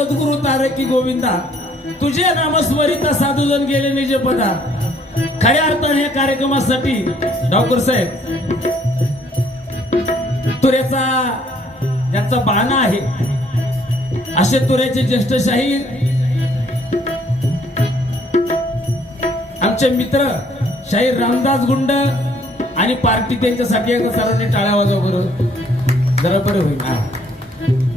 सद्गुरु तारकी गोविंदा तुझे नामस्मरिता साधूजन गेले निजे पदा. खऱ्या अर्थाने या कार्यक्रमासाठी डॉक्टर साहेब तुऱ्याचा यांचा बाणा आहे असे तुऱ्याचे ज्येष्ठशाही आमचे मित्र शाहीर रामदास गुंड आणि पार्टी त्यांच्यासाठी एक सरांनी टाळ्या वाजव जरा बरं होईल.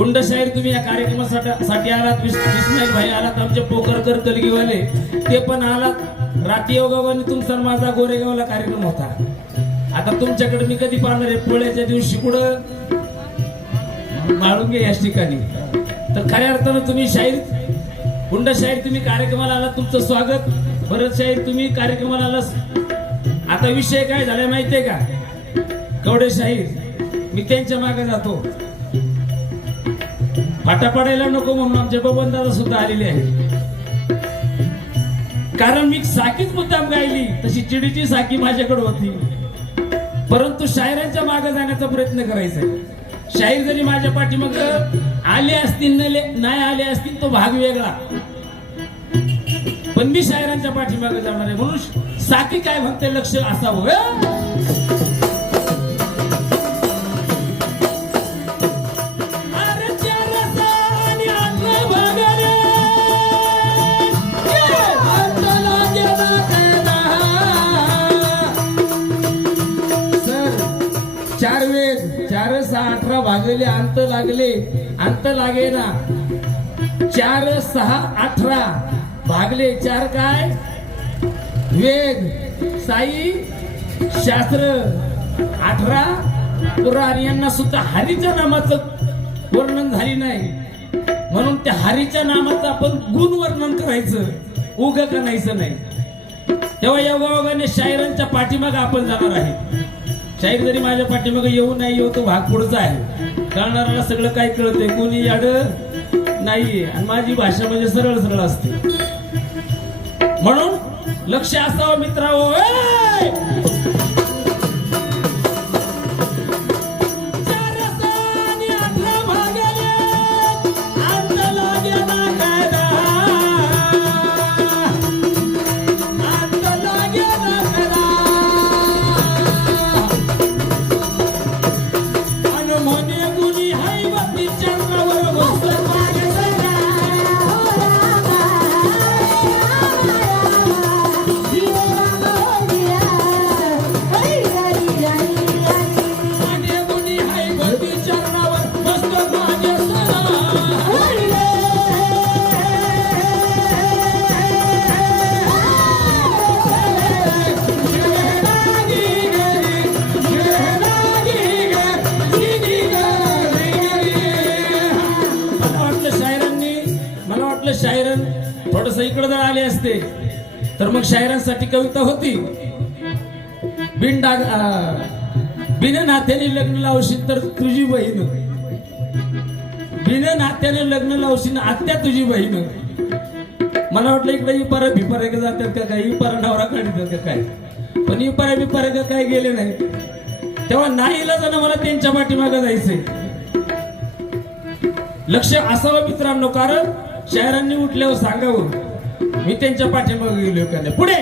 गुंडशाहीर तुम्ही या कार्यक्रमासाठी साठी आलात विस- इस्माईल भाई आलात आमचे पोकरकर कलगीवाले ते पण आलात. राती योगावाने तुमचा माझा गोरेगावला कार्यक्रम होता. आता तुमच्याकडे मी कधी पाहणार आहे? पोळ्याच्या दिवशी कुठं? माळून घे याच ठिकाणी. तर खऱ्या अर्थानं तुम्ही शाहीर गुंडशाहीर तुम्ही कार्यक्रमाला आलात तुमचं स्वागत. भरत शाहीर तुम्ही कार्यक्रमाला आलात. आता विषय काय झालाय माहितीये का? कवडे शाहीर मी त्यांच्या मागे जातो. फाटा पडायला नको म्हणून आमचे बबन दादा सुद्धा आलेले आहे कारण मी साखीच मुद्दाम गायली तशी चिडीची साखी माझ्याकडे होती. परंतु शायरांच्या मागे जाण्याचा प्रयत्न करायचा शाहीर जरी माझ्या पाठीमाग आले असतील नाही आले असतील तो भाग वेगळा. पण मी शायरांच्या पाठीमागे जाणार आहे. म्हणून साकी काय म्हणते लक्ष असावं भागलेले अंत लागले. अंत लागे ना चार सहा अठरा. भागले. चार काय? वेग साई शास्त्र. अठरा. पुराण यांना सुद्धा हरीच्या नामाचं वर्णन झाली नाही. म्हणून त्या हरीच्या नामाचं आपण गुण वर्णन करायचं. उग करायचं नाही. तेव्हा योगायोगाने शायरांच्या पाठीमागे आपण जाणार आहे. शाहीर जरी माझ्या पाठीमागे येऊ नाही येऊ तो भाग पुढचा आहे. कळणाऱ्याला सगळं काय कळतंय. कोणी याड नाहीये. आणि माझी भाषा म्हणजे सरळ सरळ असते. म्हणून लक्ष असावं मित्रांनो. मग शायरांसाठी कविता होती. बिन डाग बिन नात्याने लग्न लावशील तर तुझी बहीण बिन नात्याने लग्न लावशील आत्या तुझी बहीण मला वाटलं इकडे इपारा भिपारा का जातात का काय? इपारा नवरा काढतात का काय? पण इपारा बिपारा का काय गेले नाही. तेव्हा नाहीला जाणं मला त्यांच्या पाठीमागे जायचंय. लक्ष असावं मित्रांनो कारण शहरांनी उठल्यावर सांगावं. मी त्यांच्या पाठीमागे गेलो का नाही पुढे!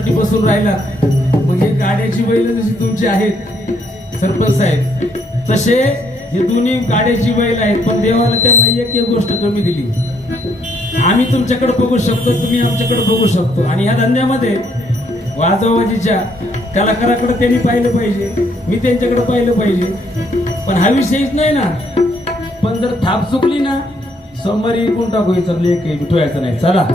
कार्यक्रमासाठी बसून राहिला. मग हे गाड्याची बैल जशी तुमची आहेत सरपंच साहेब तसे हे दोन्ही गाड्याची बैल आहेत पण देवाला त्यांना एक एक गोष्ट कमी दिली. आम्ही तुमच्याकडे बघू शकतो तुम्ही आमच्याकडे बघू शकतो. आणि ह्या धंद्यामध्ये वाजवाजीच्या कलाकाराकडे त्यांनी पाहिलं पाहिजे मी त्यांच्याकडे पाहिलं पाहिजे. पण हा विषयच नाही ना. पण जर थाप चुकली ना सोमवारी इकून टाकू याचं लेख आहे ठेवायचं नाही. चला.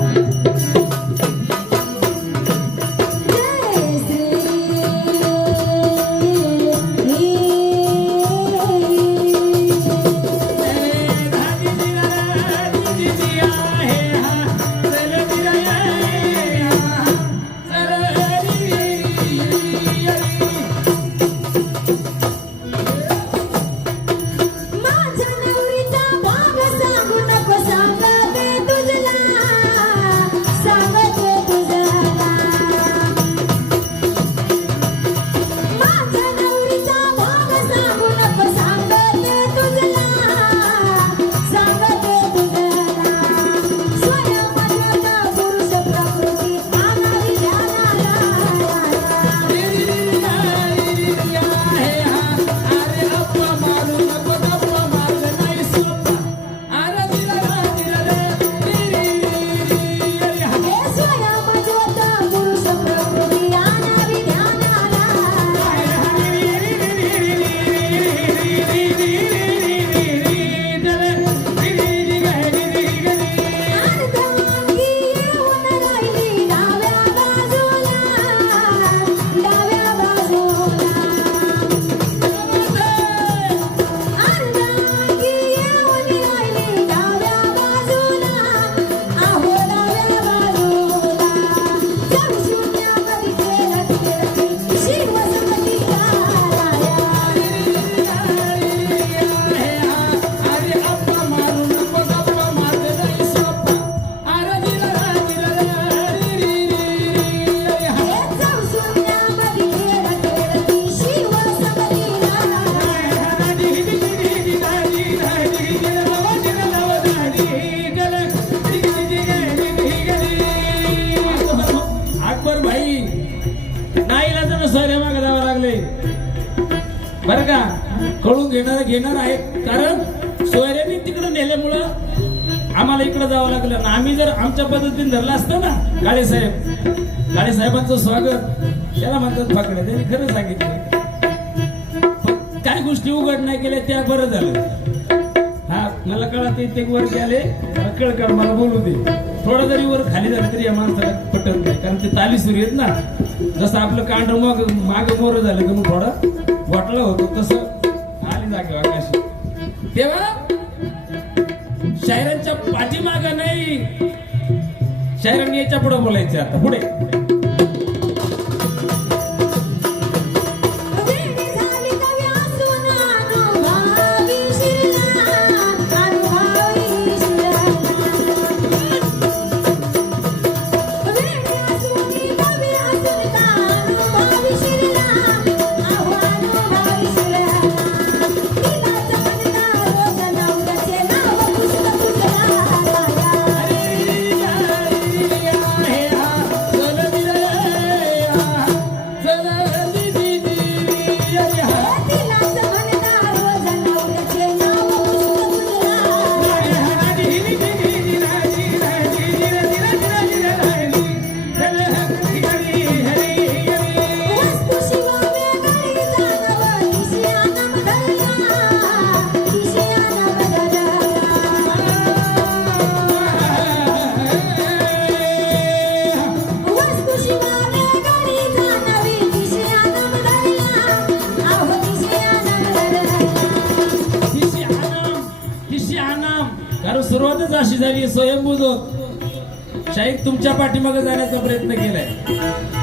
सारे मागे जावं लागले बर का? कळून घेणार घेणार आहेत. कारण सोयऱ्यांनी तिकडे नेल्यामुळं आम्हाला इकडे जावं लागलं. ना आम्ही जर आमच्या पद्धतीने धरलं असतं ना गाडे साहेब. गाडे साहेबांचं स्वागत. त्याला म्हणतात फाकडे त्यांनी खरं सांगितलं. काय गोष्टी उघड नाही केल्या त्या बरं झालं. हा मला कळत ते वर गेले. कळ मला बोलू दे. थोडं जरी वर खाली झालं तरी या माणसाला पटत नाही. कारण ते ताली सुरू आहेत ना. जसं आपलं कांड मग माग मोर झालं की मग थोडं वाटलं होतं तसं आली जागे आकाशी. तेव्हा शायरांच्या पाठीमाग नाही शायरांनी याच्यापुढे बोलायचे आता. पुढे. तुमच्या पाठीमागे जाण्याचा प्रयत्न केलाय.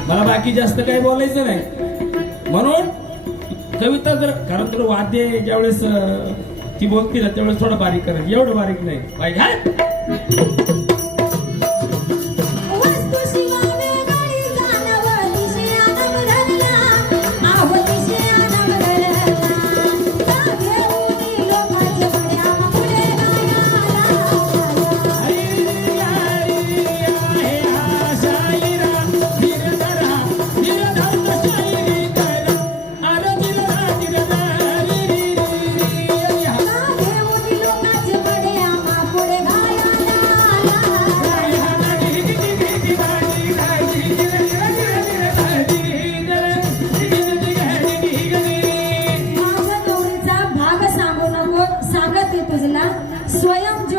मला बाकी जास्त काही बोलायचं नाही. म्हणून कविता जर कारण तुला वाद्य ज्यावेळेस ती बोलती ना त्यावेळेस थोडं बारीक करायचं एवढं बारीक नाही. पाहिजे Swayam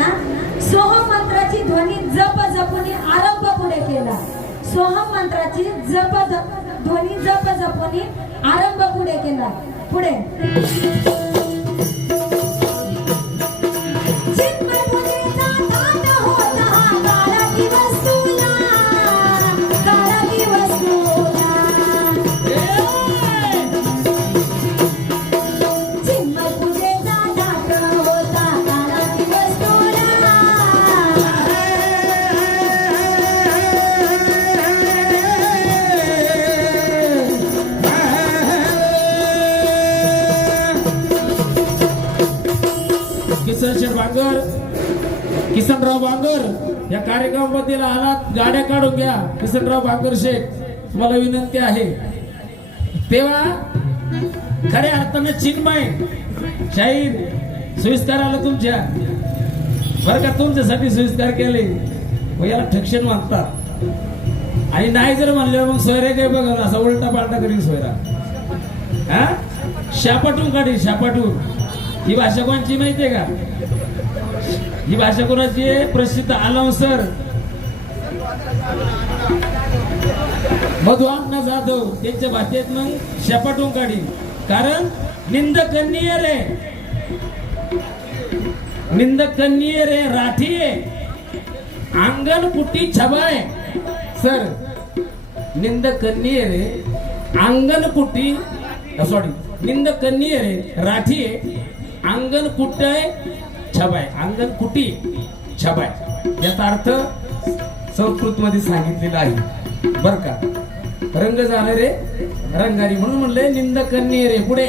सर्जन केला. सोहम मंत्राची ध्वनी जप जपुनी आरंभ पुढे केला. सोहम मंत्राची जप ध्वनी जप जपुनी आरंभ पुढे केला. पुढे. किसनशेठ बांगर किसनराव बांगर या कार्यक्रमामध्ये आलात गाड्या काढून घ्या. किसनराव बांगर शेठ तुम्हाला विनंती आहे. तेव्हा खऱ्या अर्थानं चिन्मय शाहीर सोयीस्कार आलं तुमच्या बरं का तुमच्यासाठी सोयीस्कार केले. व याला ठक्षण मागतात. आणि नाही जर म्हणल्यावर मग सोयरे काय बघा असा उलटा पालटा करील सोयरा. हा? शापाटून काढील शापाटून. ही भाषा कोणची माहितीये का? ही भाषा कोणाची आहे? प्रसिद्ध आलावसर मधु अण्णा जाधव त्यांच्या भाषेत मग शापाटून काढी कारण निंदकन्नीय रे निंदकन्नीय रे राठी आहे. अंगण पुटी छबाय सर निंदकन्नीय रे अंगण कुटी सॉरी निंदकन्नीय रे राठी अंगण अंगण आहे? छबाय अंगण कुटी छबाय याचा अर्थ संस्कृत मध्ये सांगितलेला आहे. बर का? रंग झालं रे. रंगारी म्हणून म्हणले निंद रे. पुढे.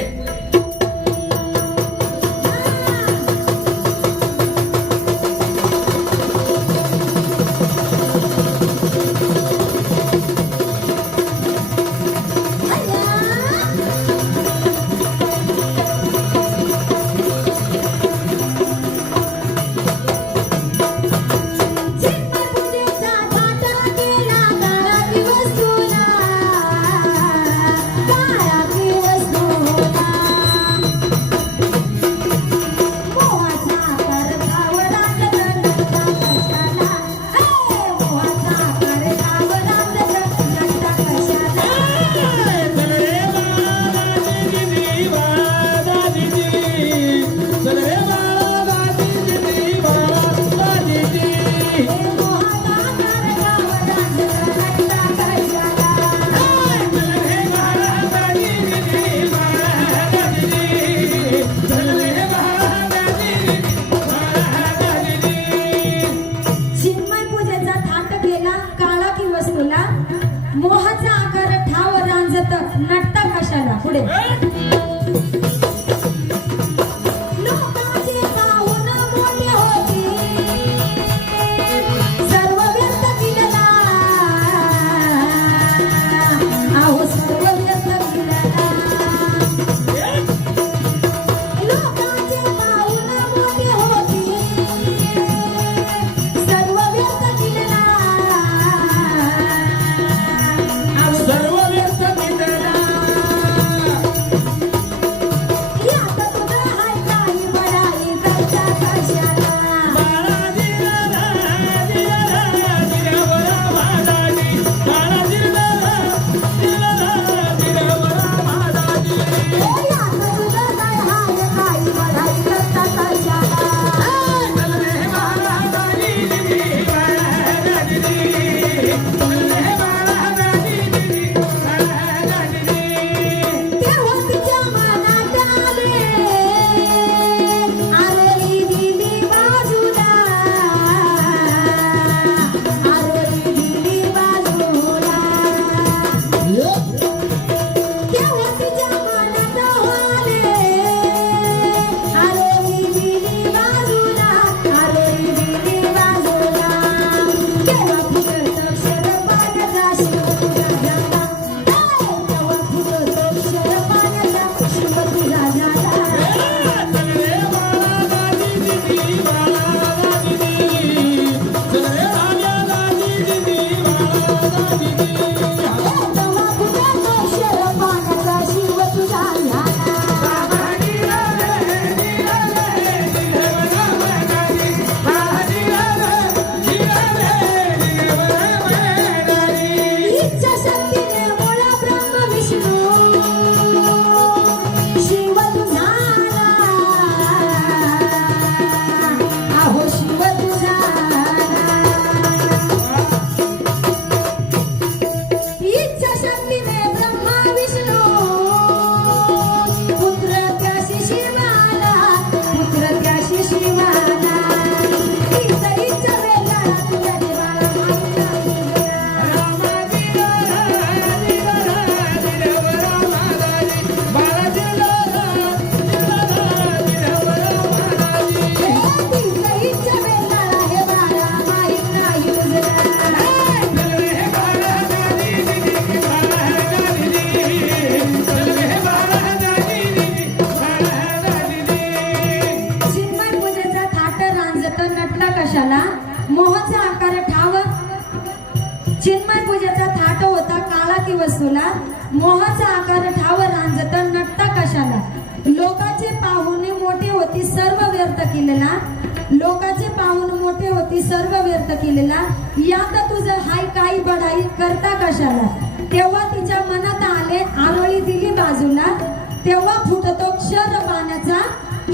बढाई कशाला? तेव्हा तिच्या मनात आले आरोळी दिली बाजूला. तेव्हा फुटतो क्षर पाण्याचा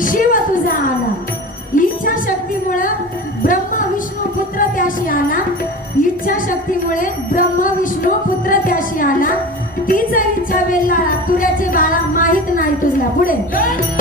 शिव तुझा आला. इच्छा शक्तीमुळे ब्रह्म विष्णू पुत्र त्याशी आला. इच्छा शक्तीमुळे ब्रह्म विष्णू पुत्र त्याशी आला. तीच इच्छा वेल्ला तुऱ्याचे बाळा माहीत नाही तुझला पुढे.